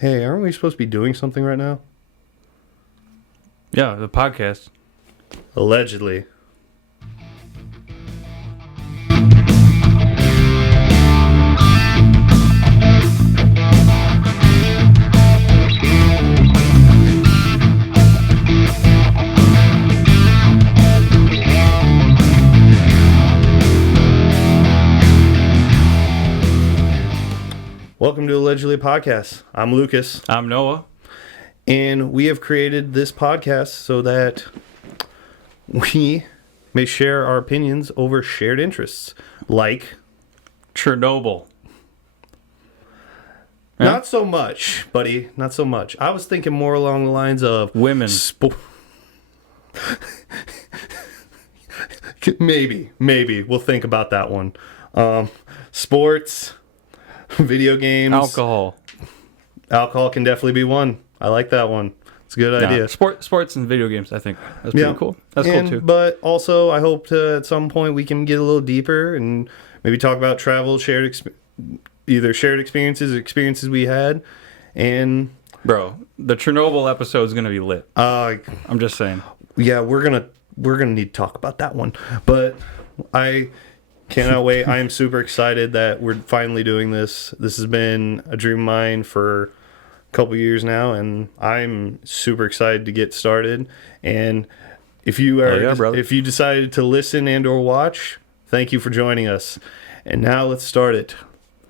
Hey, aren't we supposed to be doing something right now? Yeah, the podcast. Allegedly. Welcome to Allegedly Podcast. I'm Lucas, I'm Noah. and we have created this podcast so that we may share our opinions over shared interests, like Chernobyl. Yeah. not so much, buddy, not so much. I was thinking more along the lines of Women. Maybe we'll think about that one. Sports, video games, Alcohol. Alcohol can definitely be one. I like that one. It's a good idea. Sports and video games, I think. That's pretty cool. That's cool too. But also, I hope to, at some point, we can get a little deeper and maybe talk about travel, either shared experiences or experiences we had. And Bro, the Chernobyl episode is going to be lit. I'm just saying. yeah, we're gonna need to talk about that one. But I cannot wait. I am super excited that we're finally doing this. This has been a dream of mine for a couple years now, and I'm super excited to get started. And if you are, if you decided to listen and or watch, thank you for joining us. And now let's start it.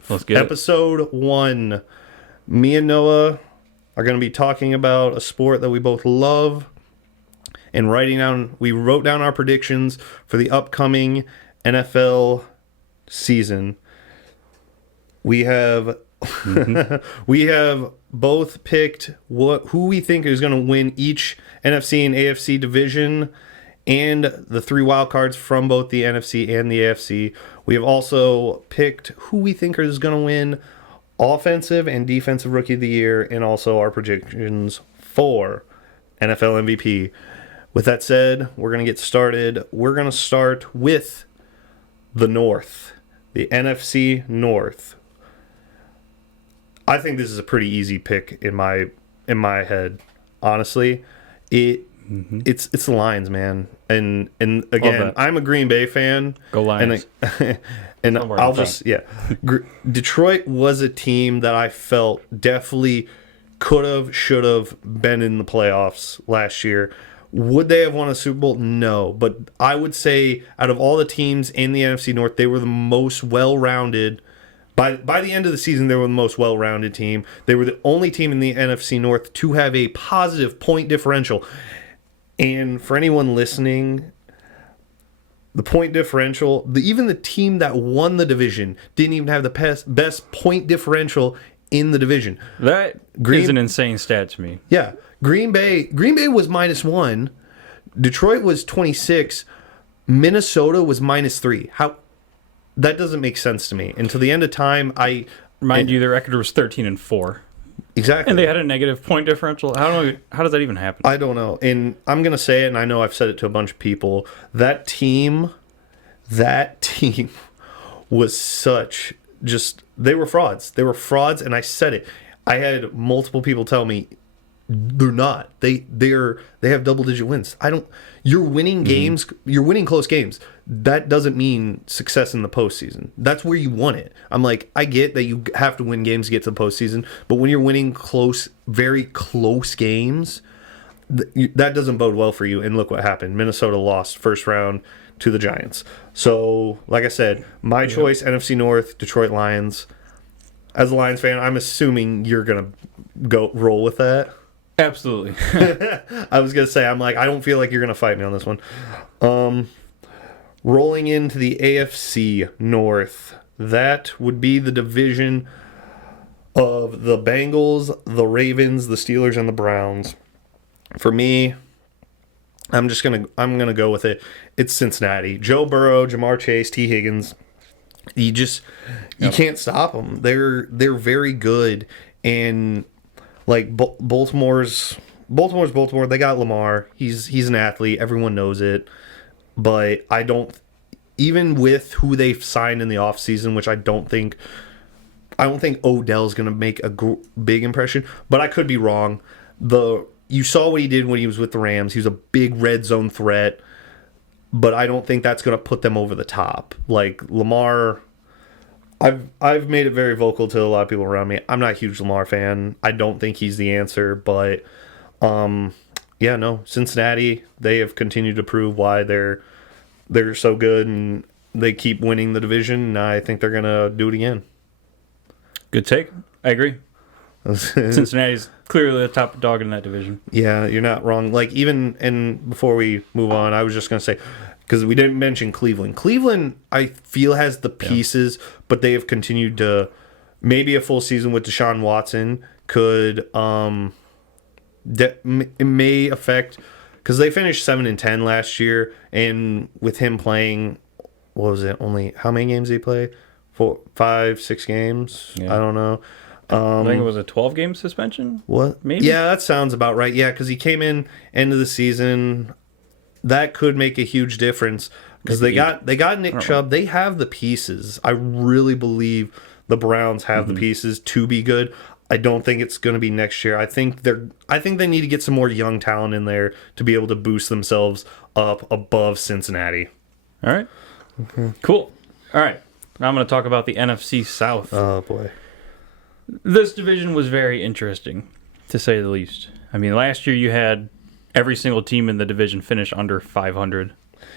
Let's get Episode 1. Me and Noah are going to be talking about a sport that we both love, and we wrote down our predictions for the upcoming NFL season. We have we have both picked who we think is going to win each NFC and AFC division and the 3 wild cards from both the NFC and the AFC. We have also picked who we think is going to win offensive and defensive rookie of the year, and also our predictions for NFL MVP. With that said, we're going to get started. We're going to start with the North, the NFC North. I think this is a pretty easy pick in my head. Honestly, it's the Lions, man. And again, I'm a Green Bay fan. Go Lions. And I'll just Detroit was a team that I felt definitely should have been in the playoffs last year. Would they have won a Super Bowl? No. But I would say out of all the teams in the NFC North, they were the most well-rounded. By the end of the season, they were the most well-rounded team. They were the only team in the NFC North to have a positive point differential. And for anyone listening, the point differential, even the team that won the division didn't even have the best point differential in the division. That is an insane stat to me. Yeah. Green Bay was -1. Detroit was 26. Minnesota was -3. How? That doesn't make sense to me. Until the end of time, Mind you, their record was 13-4. Exactly. And they had a negative point differential. How does that even happen? I don't know. And I'm going to say it, and I know I've said it to a bunch of people. That team was they were frauds. They were frauds, and I said it. I had multiple people tell me they're not. They have double-digit wins. You're winning games. You're winning close games. That doesn't mean success in the postseason. That's where you want it. I'm like, I get that you have to win games to get to the postseason, but when you're winning very close games, that doesn't bode well for you. And look what happened. Minnesota lost first round to the Giants. So, like I said, my choice, NFC North, Detroit Lions. As a Lions fan, I'm assuming you're going to roll with that. Absolutely. I was going to say, I'm like, I don't feel like you're going to fight me on this one. Rolling into the AFC North, that would be the division of the Bengals, the Ravens, the Steelers, and the Browns. For me, I'm gonna go with it. It's Cincinnati. Joe Burrow, Jamar Chase, T. Higgins. You can't stop them. They're very good, and like Baltimore's Baltimore. They got Lamar. He's an athlete. Everyone knows it. But even with who they've signed in the offseason, which I I don't think Odell's going to make a big impression, but I could be wrong. You saw what he did when he was with the Rams. He was a big red zone threat, but I don't think that's going to put them over the top. Like Lamar, I've made it very vocal to a lot of people around me. I'm not a huge Lamar fan. I don't think he's the answer, but yeah, no, Cincinnati, they have continued to prove why they're so good, and they keep winning the division, and I think they're going to do it again. Good take. I agree. Cincinnati's clearly the top dog in that division. Yeah, you're not wrong. Like, even, and before we move on, I was just going to say, because we didn't mention Cleveland. Cleveland, I feel, has the pieces, but they have continued to, maybe a full season with Deshaun Watson could, it may affect, because they finished 7-10 last year, and with him playing, what was it, only, how many games did he play? 4, 5, 6 games? Yeah. I don't know. I think it was a 12-game suspension. What? Maybe? Yeah, that sounds about right. Yeah, because he came in end of the season. That could make a huge difference because they got Nick Chubb. They have the pieces. I really believe the Browns have the pieces to be good. I don't think it's going to be next year. I think they need to get some more young talent in there to be able to boost themselves up above Cincinnati. All right. Okay. Cool. All right. Now I'm going to talk about the NFC South. Oh, boy. This division was very interesting, to say the least. I mean, last year you had every single team in the division finish under 500.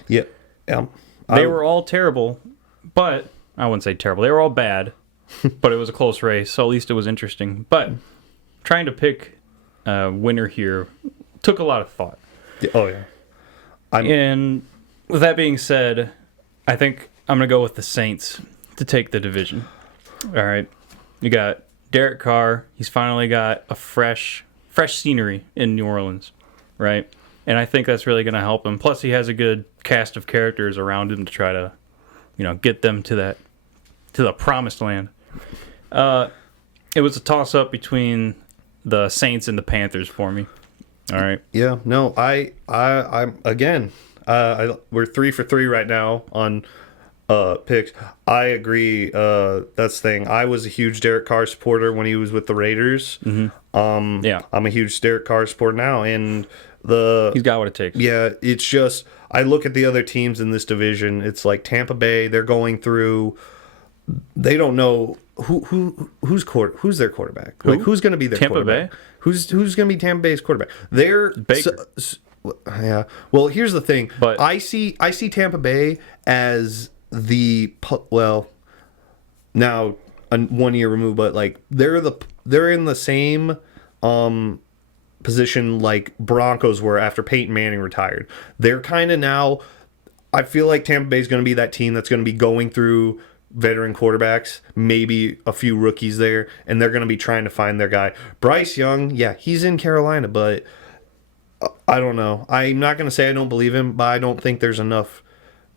Yeah. They were all terrible, but I wouldn't say terrible. They were all bad, but it was a close race, so at least it was interesting. But trying to pick a winner here took a lot of thought. Oh, yeah. And with that being said, I think I'm going to go with the Saints to take the division. All right. You got Derek Carr. He's finally got a fresh scenery in New Orleans, right? And I think that's really going to help him. Plus, he has a good cast of characters around him to try to, get them to the promised land. It was a toss-up between the Saints and the Panthers for me. All right. Yeah. No. I'm again. We're 3 for 3 right now on picks. I agree. That's the thing. I was a huge Derek Carr supporter when he was with the Raiders. Mm-hmm. Yeah. I'm a huge Derek Carr supporter now, and he's got what it takes. Yeah. It's just I look at the other teams in this division. It's like Tampa Bay. They're going through. They don't know who's their quarterback. Like who's going to be their Tampa quarterback? Bay? Who's going to be Tampa Bay's quarterback? They're Baker. Yeah. Well, here's the thing. But I see Tampa Bay as now 1 year removed, but like they're in the same position like Broncos were after Peyton Manning retired. They're kind of now. I feel like Tampa Bay is going to be that team that's going to be going through veteran quarterbacks, maybe a few rookies there, and they're going to be trying to find their guy. Bryce Young, yeah, he's in Carolina, but I don't know. I'm not going to say I don't believe him, but I don't think there's enough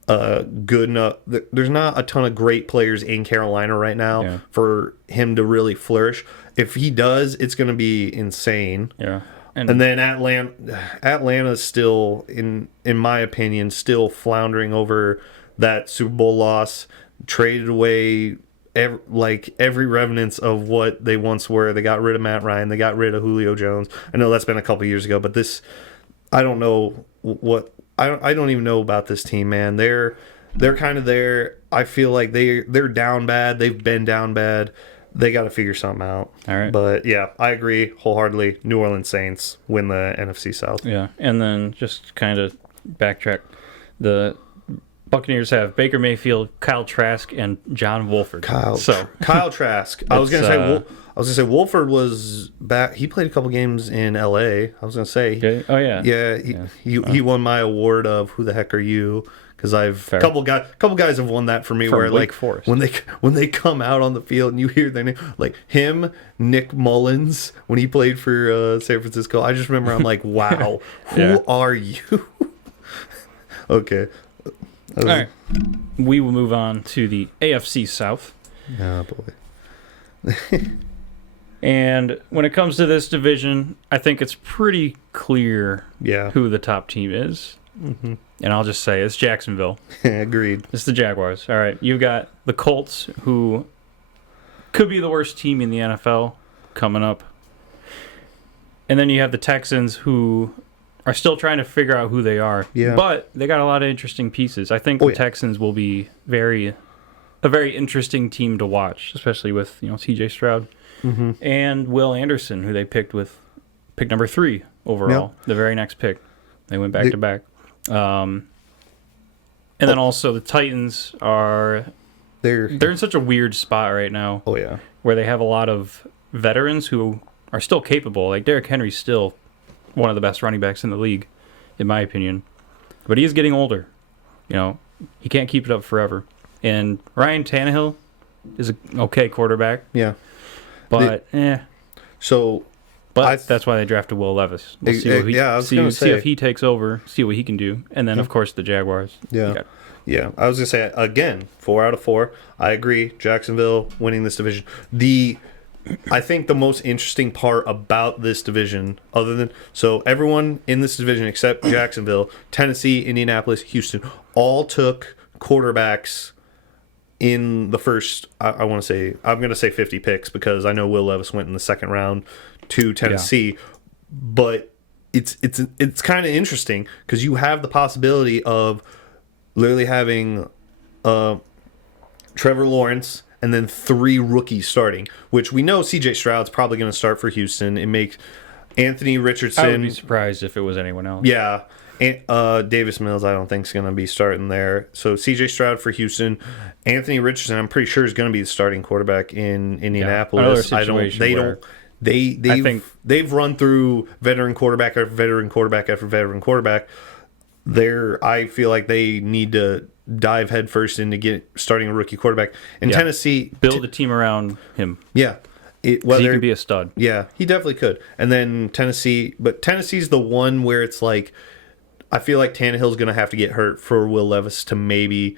good enough. There's not a ton of great players in Carolina right now for him to really flourish. If he does, it's going to be insane. Yeah. And then Atlanta's still, in my opinion, still floundering over that Super Bowl loss. Traded away every remnants of what they once were. They got rid of Matt Ryan. They got rid of Julio Jones. I know that's been a couple years ago, but I don't know what I don't even know about this team, man. They're kind of there. I feel like they're down bad. They've been down bad. They got to figure something out. All right. But yeah, I agree wholeheartedly. New Orleans Saints win the NFC South. Yeah, and then just kind of backtrack. The Buccaneers have Baker Mayfield, Kyle Trask, and John Wolford. Kyle Trask. I was gonna say Wolford was back. He played a couple games in L.A. I was gonna say. Okay. Oh yeah. Yeah. He won my award of Who the Heck Are You? Because a couple guys have won that for me. From where Wake like Forest. when they come out on the field and you hear their name, like him, Nick Mullins when he played for San Francisco. I just remember I'm like, wow, who are you? Okay. All right. We will move on to the AFC South. Oh, boy. And when it comes to this division, I think it's pretty clear who the top team is. Mm-hmm. And I'll just say it's Jacksonville. Agreed. It's the Jaguars. All right. You've got the Colts, who could be the worst team in the NFL coming up. And then you have the Texans, who are still trying to figure out who they are. Yeah. But they got a lot of interesting pieces. I think the Texans will be a very interesting team to watch, especially with C.J. Stroud and Will Anderson, who they picked with pick number 3 overall, the very next pick. They went back to back. And then also the Titans they're in such a weird spot right now. Oh yeah, where they have a lot of veterans who are still capable. Like Derrick Henry's still one of the best running backs in the league, in my opinion. But he is getting older. He can't keep it up forever. And Ryan Tannehill is an okay quarterback. Yeah. But, So... But that's why they drafted Will Levis. We'll see see if he takes over, see what he can do. And then, of course, the Jaguars. Yeah. Yeah. I was going to say, again, 4 out of 4. I agree. Jacksonville winning this division. I think the most interesting part about this division, so everyone in this division except Jacksonville, Tennessee, Indianapolis, Houston, all took quarterbacks in the first, I'm going to say 50 picks because I know Will Levis went in the second round to Tennessee, but it's kind of interesting because you have the possibility of literally having Trevor Lawrence and then 3 rookies starting, which we know C.J. Stroud's probably going to start for Houston. It makes Anthony Richardson. I would be surprised if it was anyone else. Yeah. And Davis Mills, I don't think is going to be starting there. So C.J. Stroud for Houston, Anthony Richardson, I'm pretty sure is going to be the starting quarterback in Indianapolis. They've run through veteran quarterback after veteran quarterback after veteran quarterback. I feel like they need to dive headfirst into starting a rookie quarterback. And Tennessee build a team around him. Yeah. He can be a stud. Yeah, he definitely could. And then Tennessee's the one where it's like, I feel like Tannehill's going to have to get hurt for Will Levis to maybe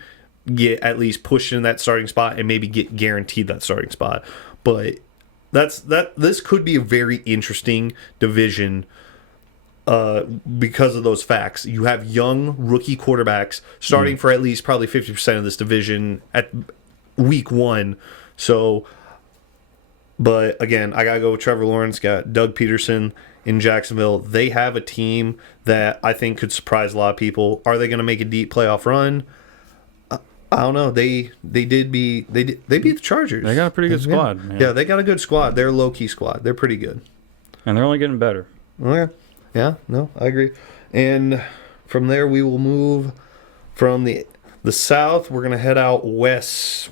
get at least pushed in that starting spot and maybe get guaranteed that starting spot. But this could be a very interesting division because of those facts. You have young rookie quarterbacks starting for at least probably 50% of this division at week 1. So, but again, I got to go with Trevor Lawrence, got Doug Peterson in Jacksonville. They have a team that I think could surprise a lot of people. Are they going to make a deep playoff run? I don't know. They beat the Chargers. They got a pretty good squad. Man. Yeah, they got a good squad. They're a low-key squad. They're pretty good. And they're only getting better. Okay. Yeah, no, I agree. And from there, we will move from the South. We're going to head out west.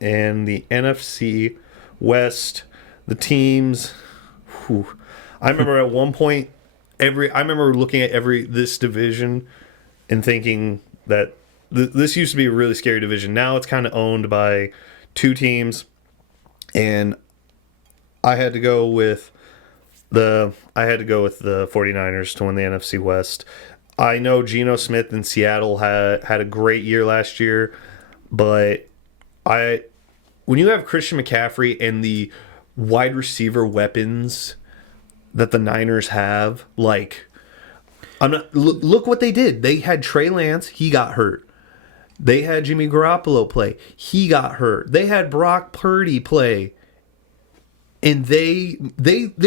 And the NFC West, the teams. I remember at one point, I remember looking at this division and thinking that this used to be a really scary division. Now it's kind of owned by 2 teams, and I had to go with the 49ers to win the NFC West. I know Geno Smith in Seattle had a great year last year, but when you have Christian McCaffrey and the wide receiver weapons that the Niners have, look what they did. They had Trey Lance, he got hurt. They had Jimmy Garoppolo play, he got hurt. They had Brock Purdy play, and they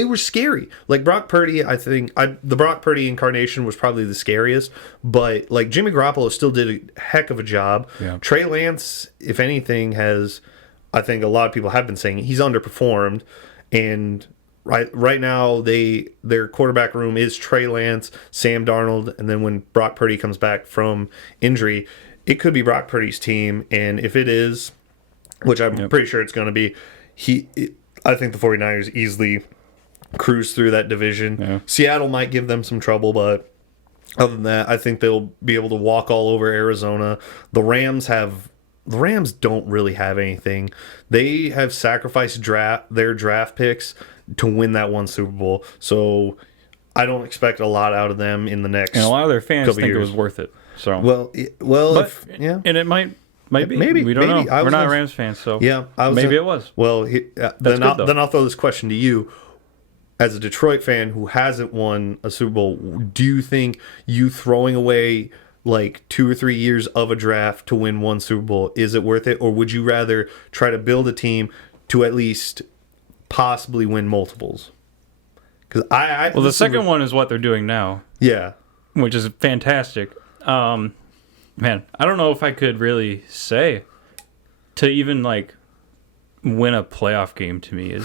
were scary. Like Brock Purdy, I think the Brock Purdy incarnation was probably the scariest, but like Jimmy Garoppolo still did a heck of a job. Yeah. Trey Lance, if anything, I think a lot of people have been saying he's underperformed, and right now their quarterback room is Trey Lance, Sam Darnold, and then when Brock Purdy comes back from injury, it could be Brock Purdy's team. And if it is, which I'm pretty sure it's going to be, I think the 49ers easily cruise through that division. Yeah. Seattle might give them some trouble, but other than that, I think they'll be able to walk all over Arizona. The Rams don't really have anything. They have sacrificed their draft picks to win that one Super Bowl. So I don't expect a lot out of them in the next. And a lot of their fans think years. it was worth it. So and it might be. Maybe We don't know. We're not Rams fans, so yeah, maybe it was. Well, then I'll throw this question to you. As a Detroit fan who hasn't won a Super Bowl, do you think you throwing away like 2 or 3 years of a draft to win one Super Bowl, is it worth it? Or would you rather try to build a team, to at least possibly win multiples. Because Well, the second one is what they're doing now, yeah, which is fantastic. Man, I don't know if I could really say to even like win a playoff game. To me,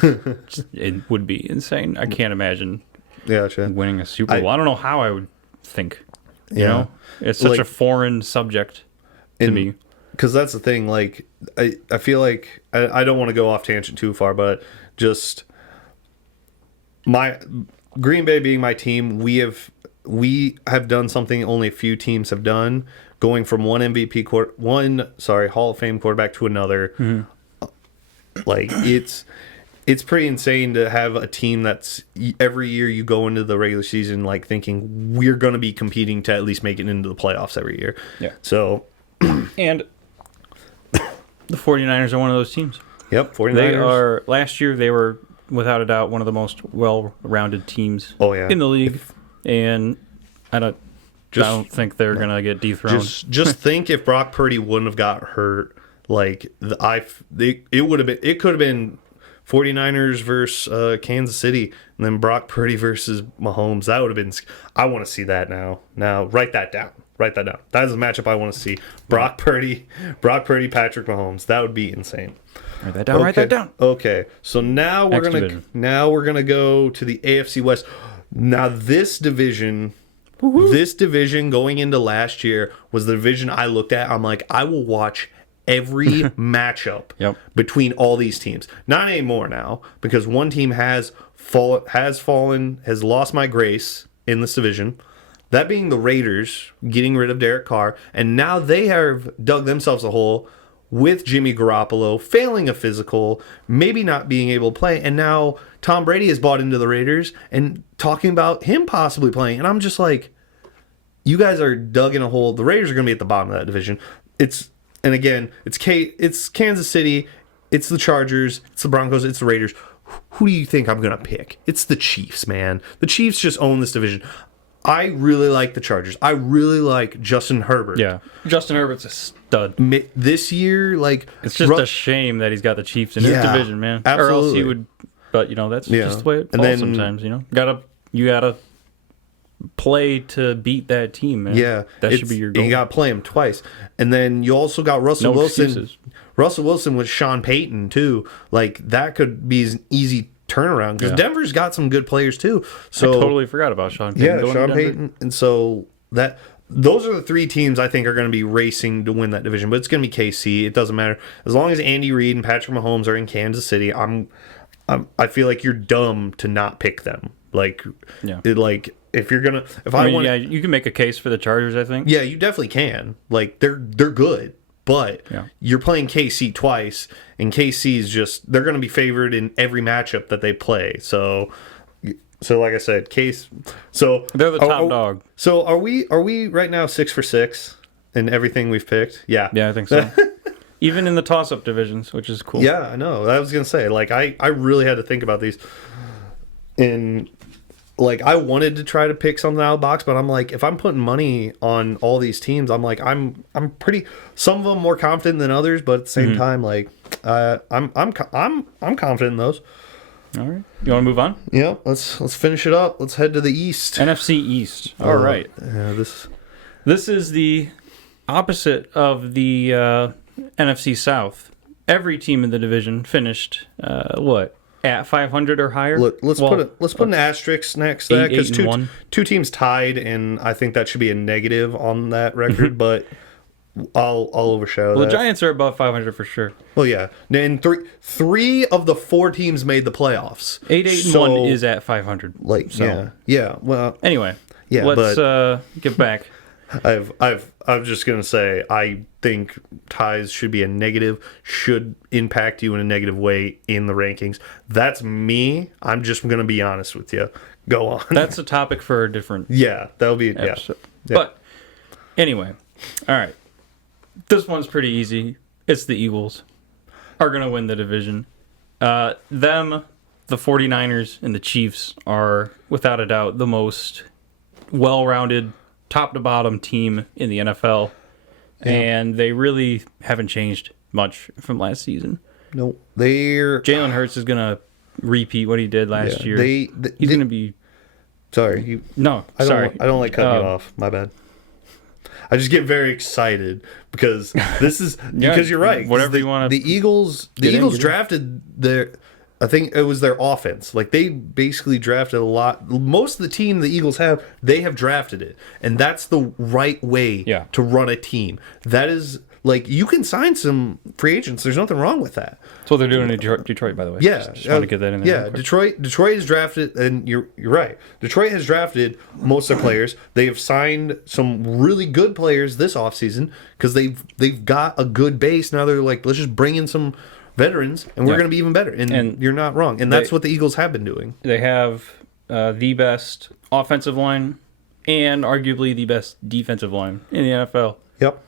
it would be insane. I can't imagine yeah, sure. winning a Super Bowl. I don't know how I would think. You Yeah. know, it's such Like- a foreign subject to me. Because that's the thing. Like, I feel like I don't want to go off tangent too far, but just my Green Bay being my team, we have done something only a few teams have done, going from one Hall of Fame quarterback to another. Like it's pretty insane to have a team that's every year you go into the regular season like thinking we're going to be competing to at least make it into the playoffs every year. Yeah. So, And the 49ers are one of those teams. yep, 49ers. They are. Last year, they were without a doubt one of the most well-rounded teams Oh, yeah. in the league, and I don't think they're gonna get dethroned. Just think if Brock Purdy wouldn't have got hurt, like it could have been 49ers versus Kansas City, and then Brock Purdy versus Mahomes. That would have been. I want to see that now. Now write that down. Write that down. That is a matchup I want to see. Brock Purdy, Patrick Mahomes. That would be insane. Write that down. Write that down. Okay, so now we're Next gonna division. go to the AFC West. Now this division going into last year was the division I looked at. I'm like, I will watch every matchup Yep. between all these teams. Not anymore now because one team has lost my grace in this division. That being the Raiders getting rid of Derek Carr, and now they have dug themselves a hole with Jimmy Garoppolo failing a physical, maybe not being able to play, and now Tom Brady has bought into the Raiders and talking about him possibly playing, and I'm just like, you guys are dug in a hole. The Raiders are going to be at the bottom of that division. It's Kansas City, it's the Chargers, it's the Broncos, it's the Raiders. Who do you think I'm going to pick? It's the Chiefs, man. The Chiefs just own this division. I really like the Chargers. I really like Justin Herbert. Yeah, Justin Herbert's a stud. This year, like It's just a shame that he's got the Chiefs in his Yeah, division, man. Or else absolutely. he would. But that's Yeah. just the way it And falls then- sometimes. You gotta play to beat that team, man. Yeah, that should be your goal. You got to play him twice, and then you also got Russell No Wilson. excuses. Russell Wilson with Sean Payton too. Like that could be an easy turnaround because Yeah. Denver's got some good players too. I So totally forgot about Sean Payton. yeah, going to Sean Denver. Payton, and so those are the three teams I think are going to be racing to win that division. But it's going to be KC. It doesn't matter as long as Andy Reid and Patrick Mahomes are in Kansas City. I feel like you're dumb to not pick them. Like Yeah. if you're gonna I mean, yeah, you can make a case for the Chargers, I think. yeah, you definitely can. Like they're good, but Yeah. you're playing KC twice, and KC's just they're going to be favored in every matchup that they play. So like I said, So They're the top dog. So are we right now 6 for 6 in everything we've picked? Yeah. Yeah, I think so. Even in the toss-up divisions, which is cool. Yeah, I know. I was gonna say, like, I really had to think about these, and like I wanted to try to pick something out of the box, but I'm like, if I'm putting money on all these teams, I'm like, I'm pretty. Some of them more confident than others, but at the same time, like, I'm confident in those. All right. You want to move on? Yeah, let's finish it up. Let's head to the East. NFC East. All right. Yeah, This is the opposite of the NFC South. Every team in the division finished at 500 or higher. let's put an asterisk next to that because 8-1. two teams tied, and I think that should be a negative on that record, but I'll overshadow Well, that. the Giants are above 500 for sure. Well, yeah, and three of the 4 teams made the playoffs. 8-1 is at 500. like so. yeah. Well, Anyway, Yeah, let's get back. I'm just gonna say I think ties should be a negative, should impact you in a negative way in the rankings. That's me. I'm just gonna be honest with you. Go on. That's a topic for a different yeah, that'll be episode. Yeah. But anyway, all right. This one's pretty easy. It's the Eagles are going to win the division. The 49ers, and the Chiefs are, without a doubt, the most well-rounded, top-to-bottom team in the NFL. Yeah. And they really haven't changed much from last season. No, they're Jalen Hurts is gonna repeat what he did last yeah, year. He's gonna be sorry. You, no. I don't. Sorry, I don't like cutting you off. My bad. I just get very excited because this is Yeah, because you're right. 'cause whatever you wanna The Eagles. The get in, Eagles get in. drafted their. I think it was their offense. Like they basically drafted a lot. Most of the team the Eagles have, they have drafted it, and that's the right way Yeah. to run a team. That is like you can sign some free agents. There's nothing wrong with that. That's what they're doing in Detroit, by the way. Yeah, just want to get that in there. Yeah, real quick. Detroit has drafted, and you're right. Detroit has drafted most of their players. They have signed some really good players this offseason because they've got a good base. Now they're like, let's just bring in some veterans, and we're Yeah. going to be even better. And you're not wrong. And that's what the Eagles have been doing. They have the best offensive line and arguably the best defensive line in the NFL. Yep.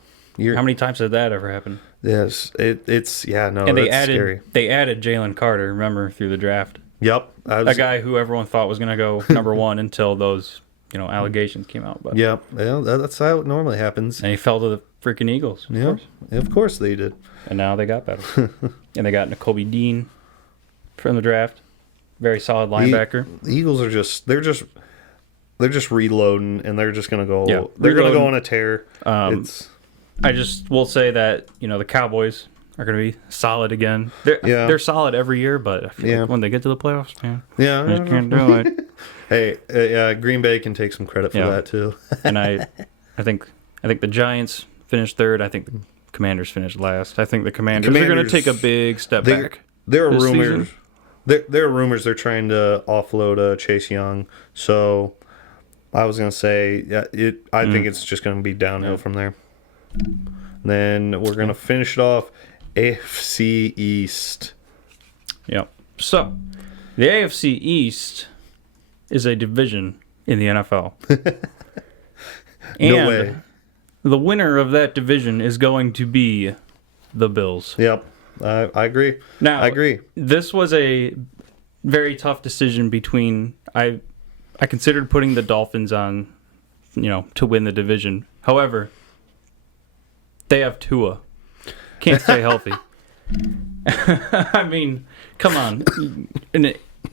How many times did that ever happen? Yes, it's yeah, no, And that's scary. they added Jalen Carter, remember, through the draft. Yep, A guy who everyone thought was going to go number one until those allegations came out. But Yep, yeah, that's how it normally happens. and he fell to the freaking Eagles. Yeah, of course they did. And now they got better. And they got Nakobe Dean from the draft. Very solid linebacker. The Eagles are they're just reloading, and they're just gonna go. Yeah, they're gonna go reloading. on a tear. It's I just will say that, the Cowboys are going to be solid again. They're solid every year, but I feel like when they get to the playoffs, man, yeah. they just can't do it. Hey, Green Bay can take some credit for that too. And I think the Giants finished third. I think the Commanders finished last. I think the Commanders are going to take a big step back. There are this rumors. season. There are rumors they're trying to offload Chase Young. So I was gonna say, I think it's just gonna be downhill from there. Then we're gonna finish it off. AFC East. Yep. So the AFC East is a division in the NFL. No way. The winner of that division is going to be the Bills. Yep. I agree. Now, I agree. This was a very tough decision between I considered putting the Dolphins on, to win the division. However, they have Tua. Can't stay healthy. I mean, come on.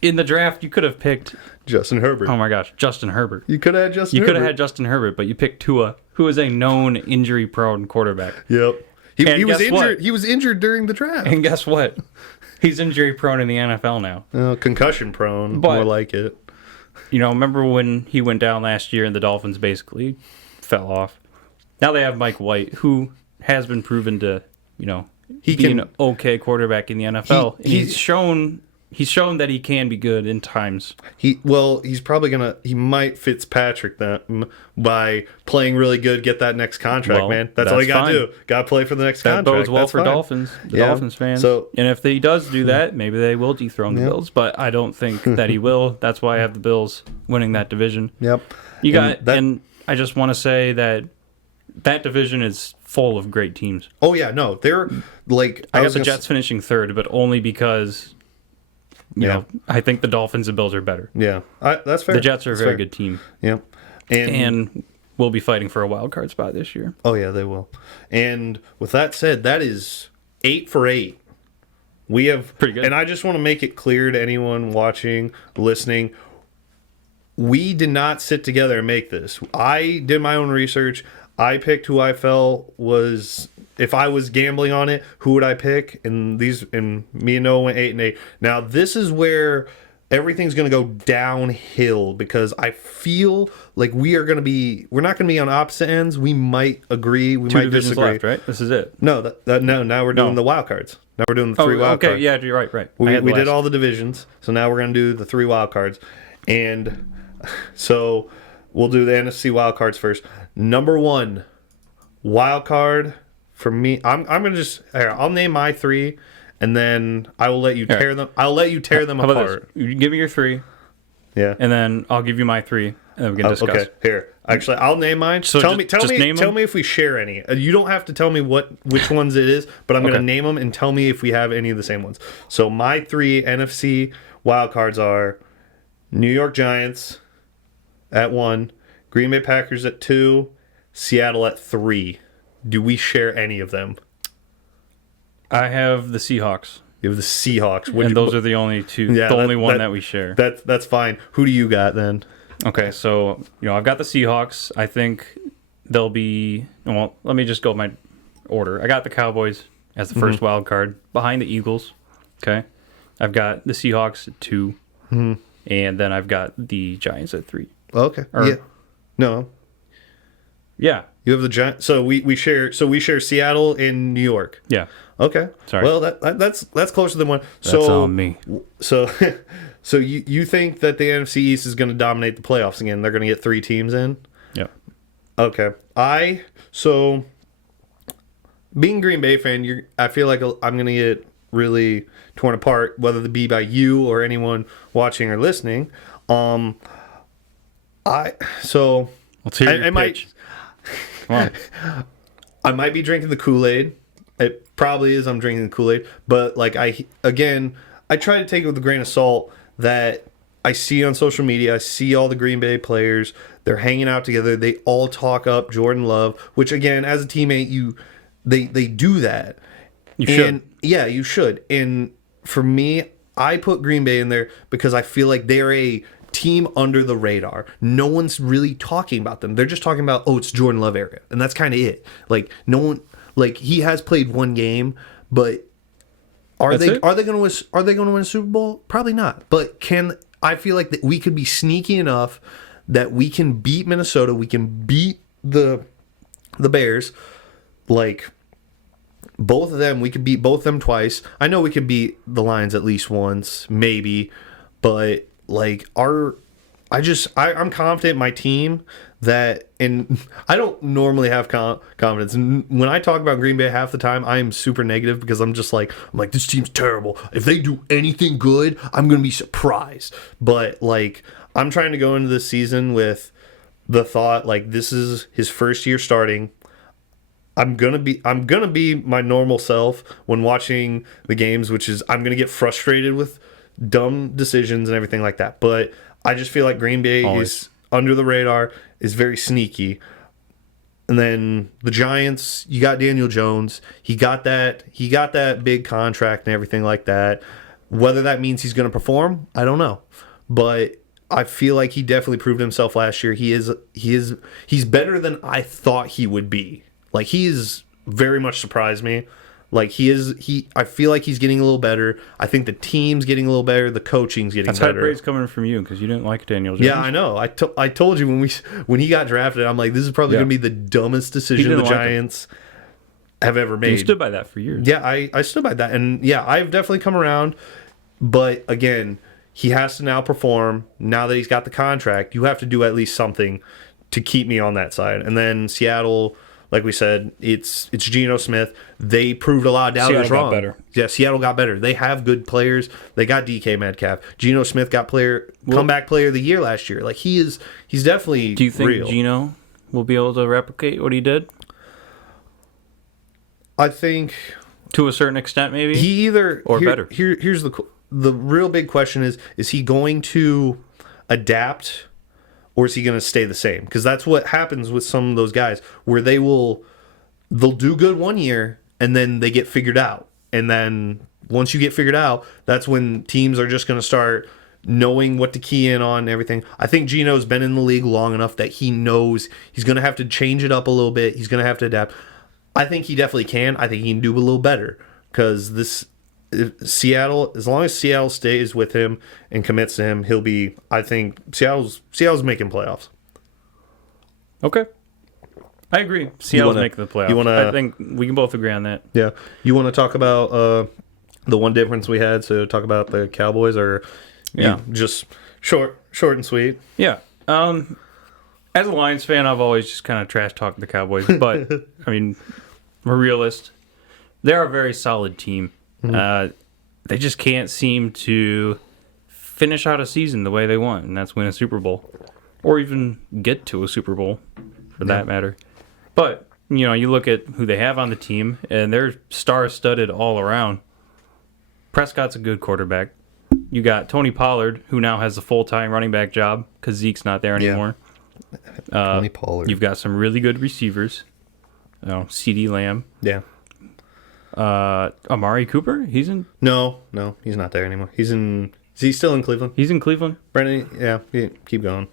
In the draft, you could have picked, Justin Herbert. oh my gosh, Justin Herbert. You could have had Justin You Herbert. could have had Justin Herbert, but you picked Tua, who is a known injury-prone quarterback. Yep. He And was guess injured. what? He was injured during the draft. And guess what? He's injury-prone in the NFL now. Concussion prone, But- more like it. Remember when he went down last year and the Dolphins basically fell off? Now they have Mike White, who has been proven to, He be can- an okay quarterback in the NFL. And he- he's shown that he can be good in times. He's probably he might Fitzpatrick them by playing really good, get that next contract, Well, man. That's all you that's gotta fine. do. Gotta play for the next That contract. bodes well That's for fine. Dolphins fans. So- and if he does do that, maybe they will dethrone the Bills. But I don't think that he will. That's why I have the Bills winning that division. Yep. And I just want to say that division is full of great teams. Oh yeah, no, they're like I got was the gonna Jets finishing third, but only because I think the Dolphins and Bills are better. Yeah, that's fair. The Jets are a That's very fair. good team, Yep. and we'll be fighting for a wild card spot this year. Oh yeah, they will. And with that said, that is 8 for 8. We have Pretty good. And I just want to make it clear to anyone watching, listening, we did not sit together and make this. I did my own research. I picked who I felt was, if I was gambling on it, who would I pick? And me and Noah went 8 and 8. Now this is where everything's going to go downhill because I feel like we're not going to be on opposite ends. We might agree. We Two might divisions disagree. left, right? This is it. No, now we're doing No. the wild cards. Now we're doing the 3 wild okay, cards. yeah, you're right. I We had the did last- all the divisions, so now we're going to do the 3 wild cards. And so we'll do the NFC wild cards first. Number 1 wild card for me. I'm going to I'll name my 3 and then I will let you tear them. I'll let you tear them How about apart. this? You give me your 3, Yeah. and then I'll give you my 3, and then we can discuss. Okay, here. Actually, I'll name mine. So tell just name me them? if we share any. You don't have to tell me which ones it is, but I'm going to name them and tell me if we have any of the same ones. So my 3 NFC wild cards are New York Giants at 1, Green Bay Packers at 2, Seattle at 3. Do we share any of them? I have the Seahawks. You have the Seahawks. And those are the only two. Yeah, the only one that we share. That's fine. Who do you got then? Okay, so I've got the Seahawks. I think they'll be. Well, let me just go my order. I got the Cowboys as the first wild card behind the Eagles. Okay, I've got the Seahawks at 2, and then I've got the Giants at 3. Okay. Yeah. No. Yeah. You have the Giants. So we share. So we share Seattle and New York. Yeah. Okay. Sorry. Well, that's closer than one. That's on me. So so you think that the NFC East is going to dominate the playoffs again? They're going to get 3 teams in. Yeah. Okay. So being a Green Bay fan, I feel like I'm going to get really torn apart, whether it be by you or anyone watching or listening. Let's hear your pitch. Come on. I might be drinking the Kool-Aid. It probably is. I'm drinking the Kool-Aid, but like I try to take it with a grain of salt that I see on social media. I see all the Green Bay players. They're hanging out together. They all talk up Jordan Love, which again, as a teammate, they do that. You should. Yeah, you should. And for me, I put Green Bay in there because I feel like they're a team under the radar. No one's really talking about them. They're just talking about, it's Jordan Love area, and that's kind of it. Like no one. Like he has played one game, but are they going to win a Super Bowl? Probably not. But I feel like that we could be sneaky enough that we can beat Minnesota, we can beat the Bears, like both of them. We could beat both of them twice. I know we could beat the Lions at least once, maybe, but like I'm confident in my team that, and I don't normally have confidence. And when I talk about Green Bay half the time, I am super negative because I'm like, this team's terrible. If they do anything good, I'm going to be surprised. But like, I'm trying to go into this season with the thought, like, this is his first year starting. I'm gonna be my normal self when watching the games, which is I'm gonna get frustrated with dumb decisions and everything like that. But I just feel like Green Bay is under the radar, is very sneaky. And then the Giants, you got Daniel Jones. He got that big contract and everything like that. Whether that means he's going to perform, I don't know. But I feel like he definitely proved himself last year. He's better than I thought he would be. Like, he's very much surprised me. Like, I feel like he's getting a little better. I think the team's getting a little better. The coaching's getting better. That's high praise coming from you because you didn't like Daniel Jones. Yeah, I know. I told you when he got drafted, I'm like, this is probably going to be the dumbest decision the Giants have ever made. You stood by that for years. Yeah, I stood by that. And yeah, I've definitely come around. But again, he has to now perform. Now that he's got the contract, you have to do at least something to keep me on that side. And then Seattle, like we said, it's Geno Smith. They proved a lot of doubters wrong. Got better. Yeah, Seattle got better. They have good players. They got DK Metcalf. Geno Smith got comeback player of the year last year. Like, he's definitely real. Do you think Geno will be able to replicate what he did? I think to a certain extent, maybe. Better. Here's the real big question is he going to adapt? Or is he going to stay the same? Because that's what happens with some of those guys, where they'll do good one year and then they get figured out. And then once you get figured out, that's when teams are just going to start knowing what to key in on and everything. I think Geno's been in the league long enough that he knows he's going to have to change it up a little bit. He's going to have to adapt. I think he definitely can. I think he can do a little better because Seattle, as long as Seattle stays with him and commits to him, he'll be. I think Seattle's making playoffs. Okay, I agree. Seattle's making the playoffs. I think we can both agree on that. Yeah, you want to talk about the one difference we had? So talk about the Cowboys, or just short and sweet. Yeah. As a Lions fan, I've always just kind of trash talked the Cowboys, but I mean, I'm a realist. They're a very solid team. They just can't seem to finish out a season the way they want, and that's win a Super Bowl. Or even get to a Super Bowl, for that matter. But, you look at who they have on the team, and they're star-studded all around. Prescott's a good quarterback. You got Tony Pollard, who now has a full-time running back job, because Zeke's not there anymore. Tony Pollard. You've got some really good receivers. CeeDee Lamb. Yeah. Amari Cooper. He's in No, he's not there anymore. Is he still in Cleveland? Cleveland. Brendan, yeah, keep going.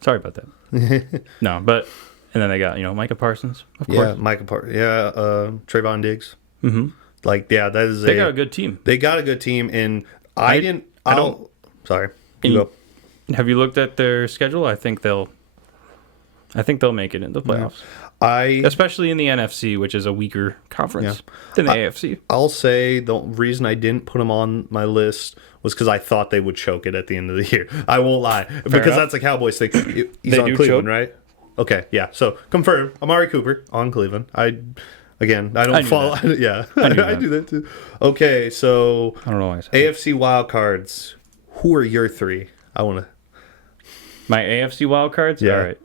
Sorry about that. No, but and then they got Micah Parsons, of course. Yeah, Trayvon Diggs. Mm-hmm. Like, yeah, that is They got a good team. They got a good team, and sorry. And You go. have you looked at their schedule? I think they'll make it in the playoffs. Especially in the NFC, which is a weaker conference than the AFC. I'll say the reason I didn't put him on my list was because I thought they would choke it at the end of the year. I won't lie, because enough. that's the Cowboys thing. He's They on do Cleveland, choke? right? Okay, yeah. So confirm Amari Cooper on Cleveland. I don't knew follow. that. Yeah, I knew I that. do that too. Okay, so I don't know why I said AFC wild cards. Who are your three? I want to. my AFC wildcards. Yeah. All right,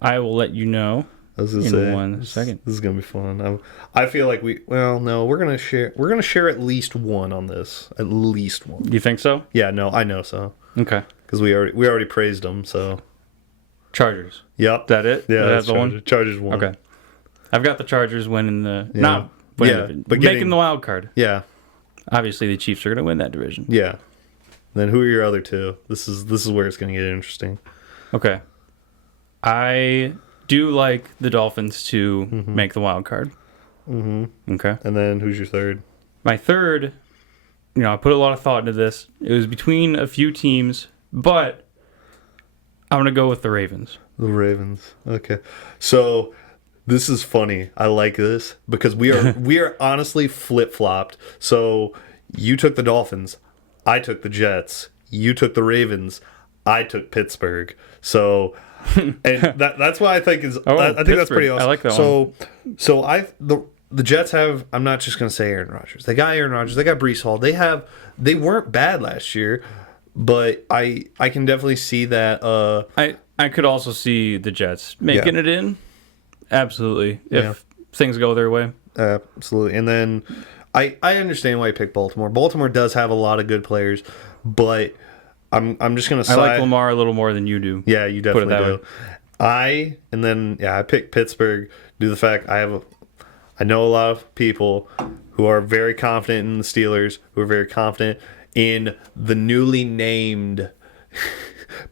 I will let you know. I was gonna In say 1 second. This is gonna be fun. I feel like we're gonna share. We're gonna share at least one on this. At least one. You think so? Yeah, no, I know so Okay. because we already praised them. So Chargers. yep, Is that it? yeah, Is that that's the one? Chargers one. Okay. I've got the Chargers winning the Yeah. But making getting- the wild card. Yeah, Obviously, the Chiefs are going to win that division. yeah. Then who are your other two? This is where it's gonna get interesting. Okay. I do like the Dolphins to make the wild card. Mm-hmm. Okay. And then who's your third? My third, I put a lot of thought into this. It was between a few teams, but I'm going to go with the Ravens. The Ravens. Okay. So this is funny. I like this because we are honestly flip-flopped. So you took the Dolphins, I took the Jets, you took the Ravens, I took Pittsburgh. So and that's why I think I think that's pretty Pittsburgh. awesome. I like that one. So the Jets have, I'm not just going to say Aaron Rodgers. They got Aaron Rodgers, they got Breece Hall. They weren't bad last year, but I can definitely see that I could also see the Jets making it in. Absolutely. If things go their way. absolutely. And then I understand why you picked Baltimore. Baltimore does have a lot of good players, but I'm just gonna say I like Lamar a little more than you do. Yeah, you definitely that do. I picked Pittsburgh due to the fact I know a lot of people who are very confident in the Steelers, who are very confident in the newly named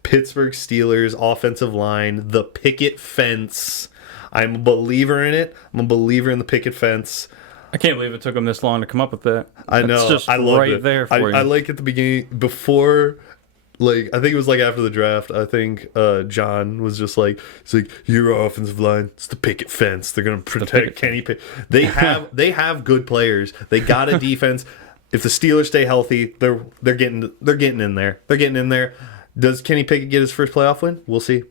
Pittsburgh Steelers offensive line, the picket fence. I'm a believer in it. I'm a believer in the picket fence. I can't believe it took them this long to come up with that. I know. It's just I love right it. there for you. I like at the beginning, before, like, I think it was like after the draft, I think John was just like, it's like, your offensive line, it's the picket fence. They're going to protect Kenny Pickett. They have good players. They got a defense. If the Steelers stay healthy, they're getting in there. They're getting in there. Does Kenny Pickett get his first playoff win? We'll see.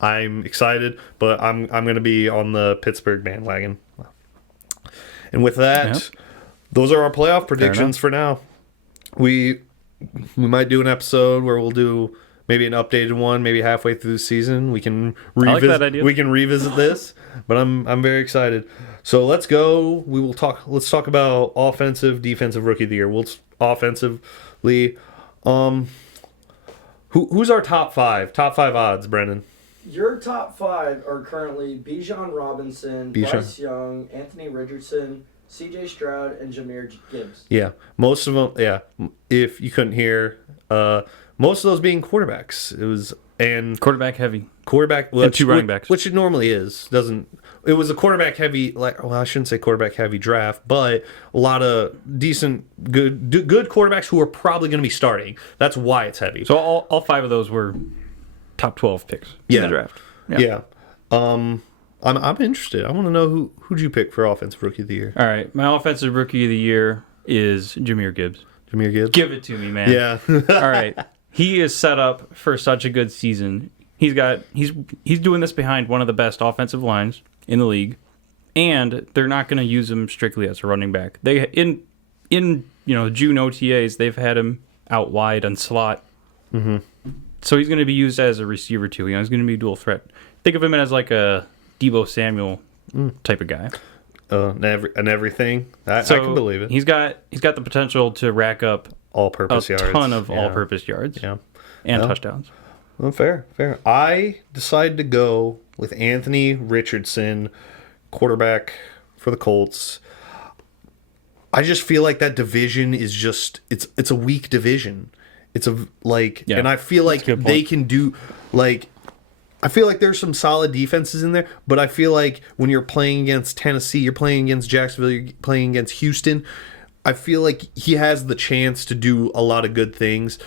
I'm excited, but I'm going to be on the Pittsburgh bandwagon. And with that, those are our playoff predictions for now. We might do an episode where we'll do maybe an updated one, maybe halfway through the season. We can revisit. I like that idea. We can revisit this, but I'm very excited. So let's go. Let's talk about offensive, defensive rookie of the year. Offensively, who's our top five? Top five odds, Brendan. Your top five are currently Bijan Robinson, Bryce Young, Anthony Richardson, C.J. Stroud, and Jahmyr Gibbs. Yeah, most of them. Yeah, if you couldn't hear, most of those being quarterbacks. It was Quarterback heavy. And two running backs, which it normally is. It was a quarterback heavy. I shouldn't say quarterback heavy draft, but a lot of decent, good quarterbacks who are probably going to be starting. That's why it's heavy. So all five of those were top 12 picks in the draft. Yeah. I'm interested. I want to know who'd you pick for offensive rookie of the year. All right, my offensive rookie of the year is Jahmyr Gibbs. Jahmyr Gibbs. Give it to me, man. Yeah. All right, he is set up for such a good season. He's doing this behind one of the best offensive lines in the league, and they're not going to use him strictly as a running back. They in June OTAs they've had him out wide and slot. Mm-hmm. So he's going to be used as a receiver too. He's going to be a dual threat. Think of him as like a Deebo Samuel type of guy. And everything. I can believe it. He's got the potential to rack up All-purpose yards. A ton of all-purpose yards. Yeah. And touchdowns. Well, fair. I decided to go with Anthony Richardson, quarterback for the Colts. I just feel like that division is just it's a weak division. It's a like, Yeah, and I feel like that's a good they point. can do like. I feel like there's some solid defenses in there, but I feel like when you're playing against Tennessee, you're playing against Jacksonville, you're playing against Houston. I feel like he has the chance to do a lot of good things.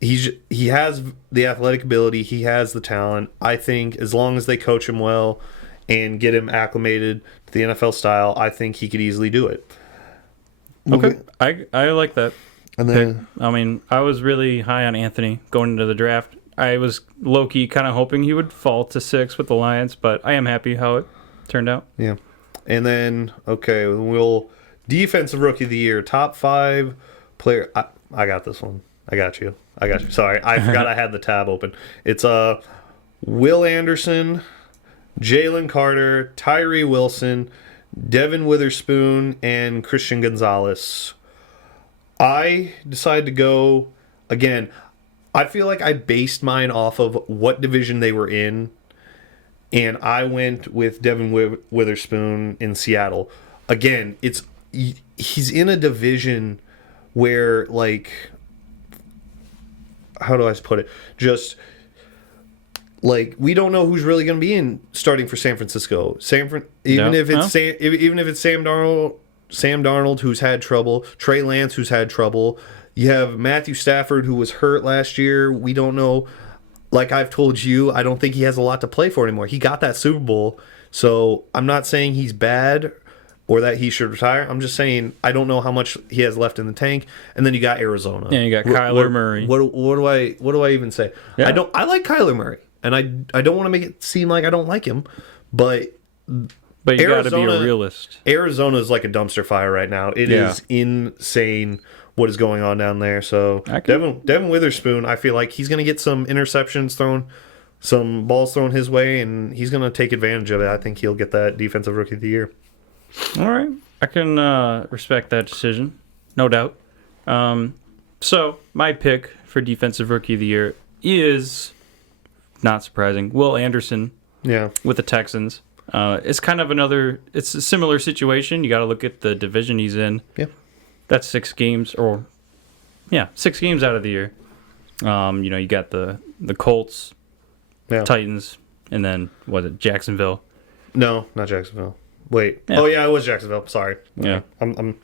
He has the athletic ability, he has the talent. I think as long as they coach him well and get him acclimated to the NFL style, I think he could easily do it. Okay, I like that. And then I mean, I was really high on Anthony going into the draft. I was low-key kind of hoping he would fall to 6 with the Lions, but I am happy how it turned out. yeah. And then okay, we'll defensive rookie of the year, top 5 player. I got this one. I got you. Sorry, I forgot I had the tab open. It's Will Anderson, Jalen Carter, Tyree Wilson, Devin Witherspoon, and Christian Gonzalez. I decided to go again. I feel like I based mine off of what division they were in, and I went with Devin Witherspoon in Seattle. Again, he's in a division where, like, how do I put it? Just like we don't know who's really going to be in starting for San Francisco. Even if it's Sam Darnold who's had trouble, Trey Lance who's had trouble. You have Matthew Stafford, who was hurt last year. We don't know. Like I've told you, I don't think he has a lot to play for anymore. He got that Super Bowl. So I'm not saying he's bad or that he should retire. I'm just saying I don't know how much he has left in the tank. And then you got Arizona. Yeah, you got Kyler Murray. What do I even say? Yeah. I like Kyler Murray. And I don't want to make it seem like I don't like him. But But you got to be a realist. Arizona is like a dumpster fire right now. It is insane what is going on down there. So Devin Witherspoon, I feel like he's going to get some interceptions thrown, some balls thrown his way, and he's going to take advantage of it. I think he'll get that defensive rookie of the year. All right. I can respect that decision. No doubt. So my pick for defensive rookie of the year is, not surprising, Will Anderson Yeah. with the Texans. It's kind of it's a similar situation. You got to look at the division he's in. Yeah. That's 6 games, 6 games out of the year. You got the Colts, Yeah. Titans, and then was it Jacksonville? No, not Jacksonville. Wait. Yeah. Oh yeah, it was Jacksonville. Sorry. Yeah. I'm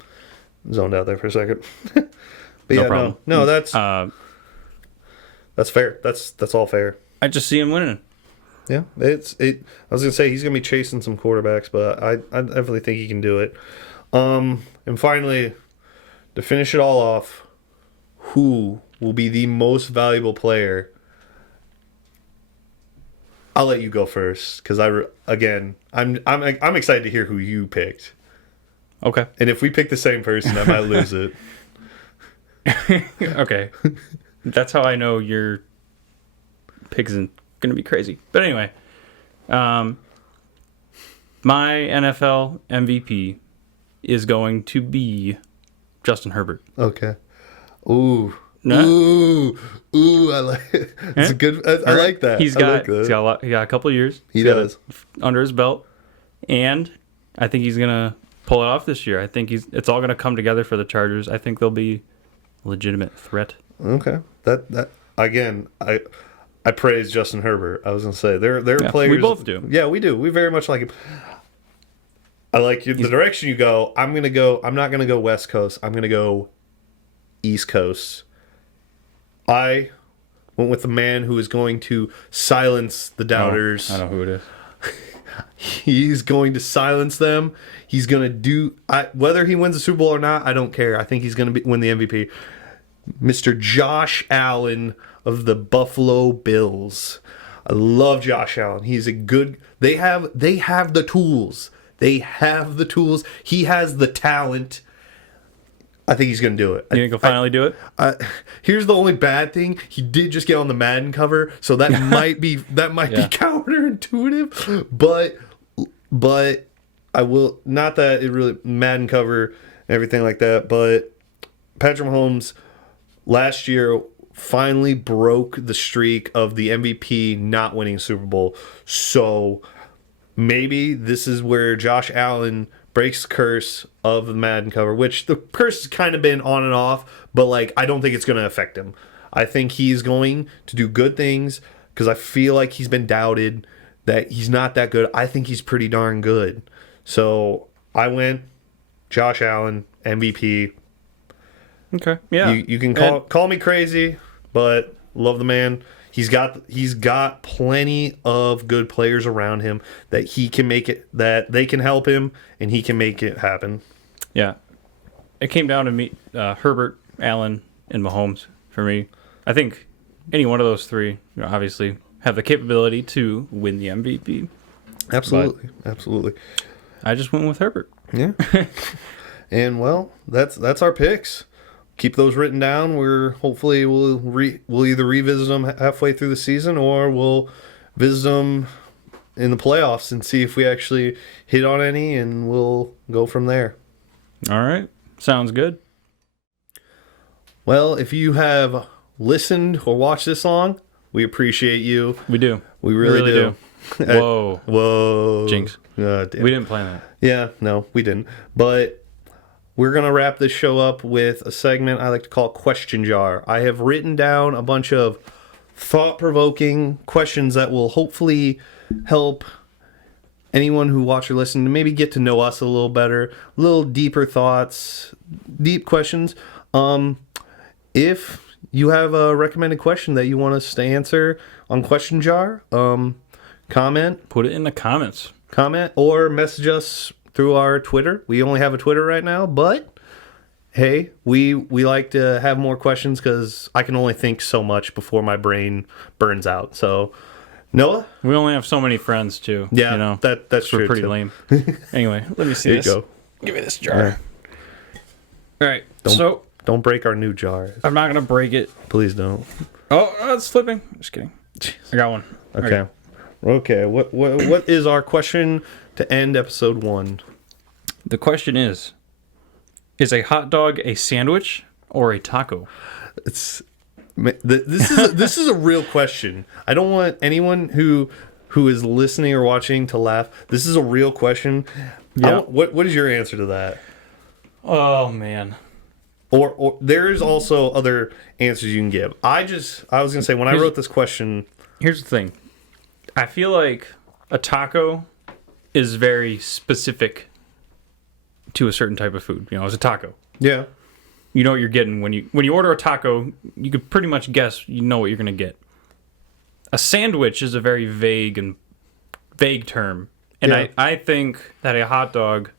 zoned out there for a second. But yeah, problem. no, that's Uh, fair. That's all fair. I just see him winning. Yeah, I was gonna say he's gonna be chasing some quarterbacks, but I definitely think he can do it. And finally, to finish it all off, who will be the most valuable player? I'll let you go first because I'm excited to hear who you picked. Okay. And if we pick the same person, I might lose it. Okay. That's how I know your pick isn't going to be crazy. But anyway, my NFL MVP is going to be Justin Herbert. Okay. Ooh. No? Ooh, I like it. It's a good. I like that. He got a couple of years. He He's got does. it under his belt, and I think he's gonna pull it off this year. I think it's all gonna come together for the Chargers. I think they'll be a legitimate threat. Okay. That again, I praise Justin Herbert. I was gonna say they're players. We both do. Yeah, we do. We very much like him. I like the direction you go. I'm not gonna go West Coast. I'm gonna go East Coast. I went with the man who is going to silence the doubters. I know who it is. He's going to silence them. He's going to do... whether he wins the Super Bowl or not, I don't care. I think he's going to win the MVP. Mr. Josh Allen of the Buffalo Bills. I love Josh Allen. He's a good... They have the tools. They have the tools. He has the talent. I think he's going to do it. You think he'll finally do it? Here's the only bad thing: he did just get on the Madden cover, so that might be counterintuitive. But I will not that it really Madden cover and everything like that. But Patrick Mahomes last year finally broke the streak of the MVP not winning Super Bowl. So maybe this is where Josh Allen breaks the curse of the Madden cover, which the curse has kind of been on and off, but like I don't think it's going to affect him. I think he's going to do good things because I feel like he's been doubted that he's not that good. I think he's pretty darn good. So I went Josh Allen, MVP. Okay. Yeah. You can call me crazy, but love the man. He's got plenty of good players around him that he can make it, that they can help him, and he can make it happen. Yeah. It came down to me, Herbert, Allen, and Mahomes for me. I think any one of those three, obviously, have the capability to win the MVP. Absolutely. Absolutely. I just went with Herbert. Yeah. And well, that's our picks. Keep those written down. Hopefully we'll either revisit them halfway through the season or we'll visit them in the playoffs and see if we actually hit on any, and we'll go from there. All right. Sounds good. Well, if you have listened or watched this long, we appreciate you. We do. We really do. Whoa. Whoa. Jinx. Damn. We didn't plan that. Yeah, no, we didn't. But we're going to wrap this show up with a segment I like to call Question Jar. I have written down a bunch of thought-provoking questions that will hopefully help anyone who watch or listen to maybe get to know us a little better, a little deeper thoughts, deep questions. If you have a recommended question that you want us to answer on Question Jar, comment. Put it in the comments. Comment or message us through our Twitter. We only have a Twitter right now, but hey, we like to have more questions because I can only think so much before my brain burns out. So, Noah? We only have so many friends, too. Yeah, you know, that's true. We're pretty too. lame. Anyway, let me see Here this. you go. Give me this jar. All right. Don't break our new jar. I'm not going to break it. Please don't. Oh, it's slipping. Just kidding. I got one. Okay. Okay. What is our question to end episode 1? The question is a hot dog a sandwich or a taco? This is a real question. I don't want anyone who is listening or watching to laugh. This is a real question. Yeah. What is your answer to that? Oh, man. Or there's also other answers you can give. I was gonna say when I wrote this question. Here's the thing. I feel like a taco is very specific to a certain type of food. You know, it's a taco. Yeah. You know what you're getting when you order a taco. You could pretty much guess. You know what you're gonna get. A sandwich is a very vague term, and Yeah. I think that a hot dog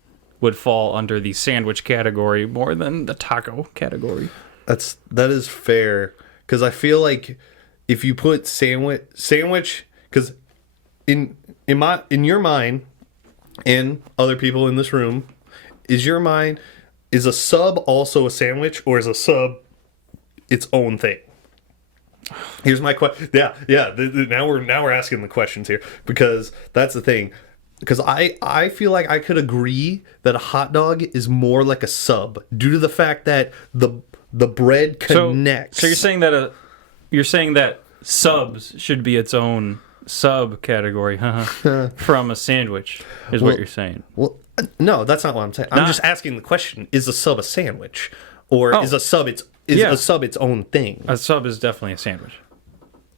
would fall under the sandwich category more than the taco category. That is fair, because I feel like if you put sandwich, because in your mind and other people in this room, is a sub also a sandwich, or is a sub its own thing? Here's my question. Yeah. Now we're asking the questions here, because that's the thing. Because I feel like I could agree that a hot dog is more like a sub due to the fact that the bread connects. So you're saying that subs should be its own subcategory from a sandwich is what you're saying. Well, no, that's not what I'm saying. I'm just asking the question: is a sub a sandwich, or is a sub its own thing? A sub is definitely a sandwich.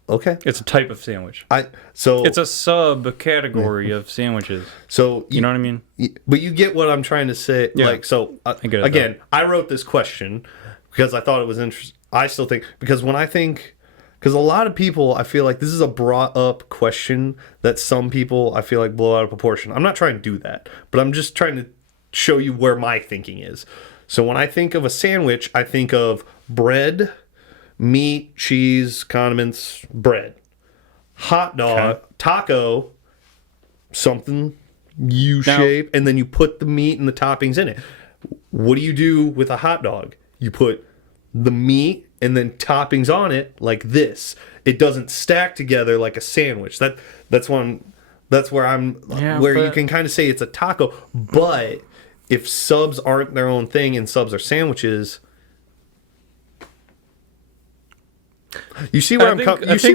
Okay, It's a type of sandwich. It's a subcategory of sandwiches. So You know what I mean? But you get what I'm trying to say. Yeah. Like, so get it, again, I wrote this question because I thought it was interesting. I still think, because a lot of people, I feel like this is a brought up question that some people I feel like blow out of proportion. I'm not trying to do that, but I'm just trying to show you where my thinking is. So when I think of a sandwich, I think of bread, meat, cheese, condiments, bread. Hot dog, taco, something U-shape, and then you put the meat and the toppings in it. What do you do with a hot dog? You put the meat and then toppings on it like this. It doesn't stack together like a sandwich. That's where you can kind of say it's a taco. But if subs aren't their own thing and subs are sandwiches, you see where I'm trying to take this?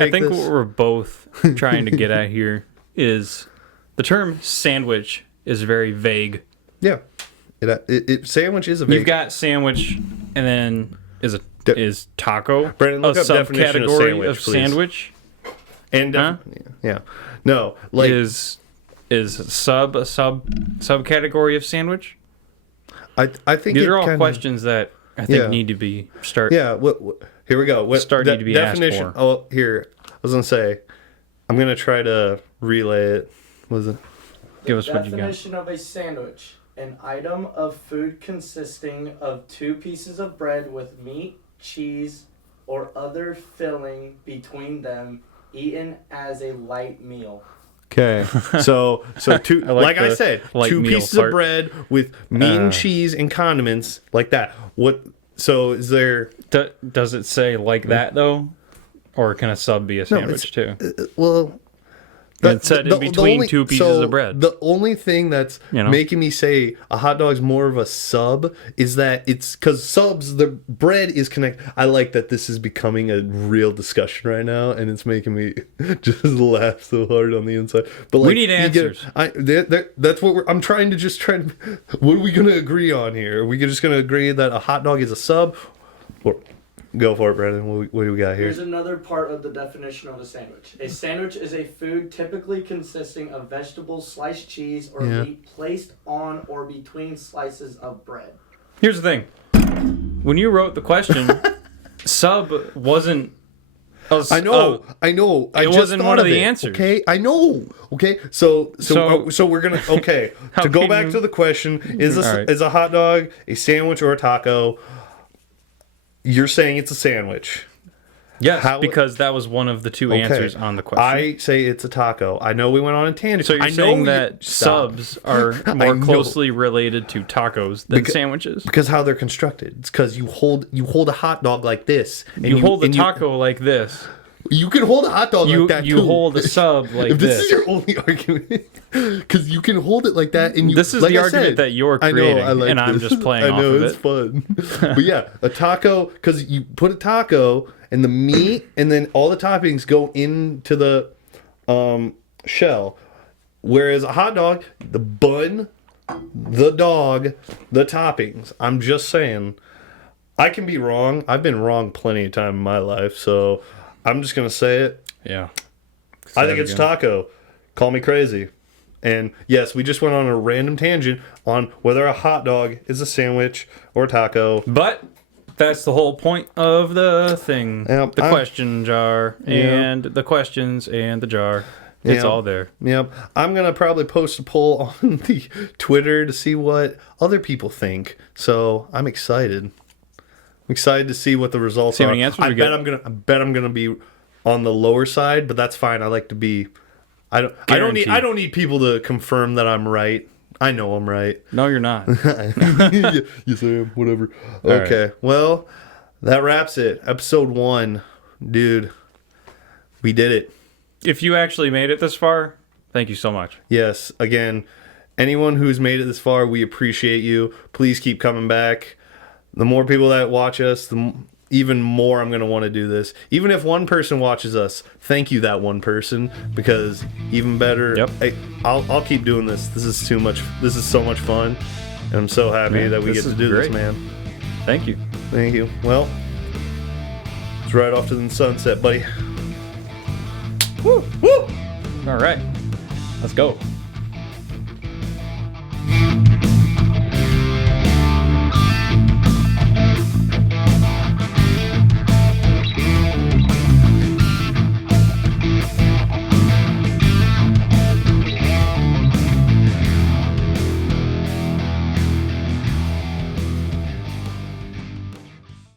I think what we're both trying to get at here is the term sandwich is very vague Yeah. Sandwich is a You've big. got sandwich, and then De- is taco Brandon, look a up definition of subcategory sandwich, of please. sandwich? And Huh? yeah. No, like Is sub a subcategory of sandwich? I think These it are all kinda- questions that I think Yeah. need to be start. Yeah. Here we go. What Starting to be asked definition? for. Oh, here. I was gonna say. I'm gonna try to relay it. What was it? Give us what you got. Definition of a sandwich: an item of food consisting of 2 pieces of bread with meat, cheese, or other filling between them, eaten as a light meal. Okay. So two I like I the said, light 2 meal pieces part. of bread with meat and cheese and condiments like that. What? So is there? Does it say like that though, or can a sub be a sandwich too? Well, It said in between 2 pieces of bread. The only thing that's You know? making me say a hot dog's more of a sub is that it's because subs, the bread is connected. I like that this is becoming a real discussion right now, and it's making me just laugh so hard on the inside. But like, We need you get- answers. that's what I'm trying to just try. What are we going to agree on here? Are we just going to agree that a hot dog is a sub? Or go for it, Brandon. What do we got here? Here's another part of the definition of a sandwich. A sandwich is a food typically consisting of vegetables, sliced cheese, or Yeah. meat placed on or between slices of bread. Here's the thing: when you wrote the question, sub wasn't. I know. I it just wasn't thought one of of the it, answers. Okay, I know. Okay, so we're gonna How to go can back you- to the question: All right. is a hot dog a sandwich or a taco? You're saying it's a sandwich. Yes, How- because that was one of the 2 Okay. answers on the question. I say it's a taco. I know we went on a tangent. So you're I know saying you- that Stop. subs are I more know. closely related to tacos than Because- sandwiches? because how they're constructed. It's because you hold a hot dog like this, and You hold the and taco like this. You can hold a hot dog You like that you too. hold a sub like If this this. is your only argument, because you can hold it like that, and you. This is like the I argument said, that you're I know, creating, I like and I'm this. just playing I off know of it's it. fun, but yeah, a taco because you put a taco and the meat, and then all the toppings go into the shell, whereas a hot dog, the bun, the dog, the toppings. I'm just saying, I can be wrong. I've been wrong plenty of time in my life, so I'm just gonna say it. Yeah. I think it's taco. Call me crazy. And yes, we just went on a random tangent on whether a hot dog is a sandwich or a taco. But that's the whole point of the thing. Yep, The question jar and the questions and the jar. It's Yep. all there. Yep. I'm going to probably post a poll on the Twitter to see what other people think. So I'm excited. I'm excited to see what the results See how are. many answers I we bet get. I'm gonna be on the lower side, but that's fine. I like to be. I don't Guaranteed. need people to confirm that I'm right. I know I'm right. No, you're not. Yes, I am. Whatever. Okay. Well, that wraps it. Episode 1. Dude, we did it. If you actually made it this far, thank you so much. Yes. Again, anyone who's made it this far, we appreciate you. Please keep coming back. The more people that watch us, even more I'm going to want to do this. Even if one person watches us, thank you, that one person, because even better. Yep. I'll keep doing this. This is too much. This is so much fun. And I'm so happy Yeah, that we this get to is do great. this, man. Thank you. Thank you. Well, it's right off to the sunset, buddy. Woo! Woo! All right. Let's go.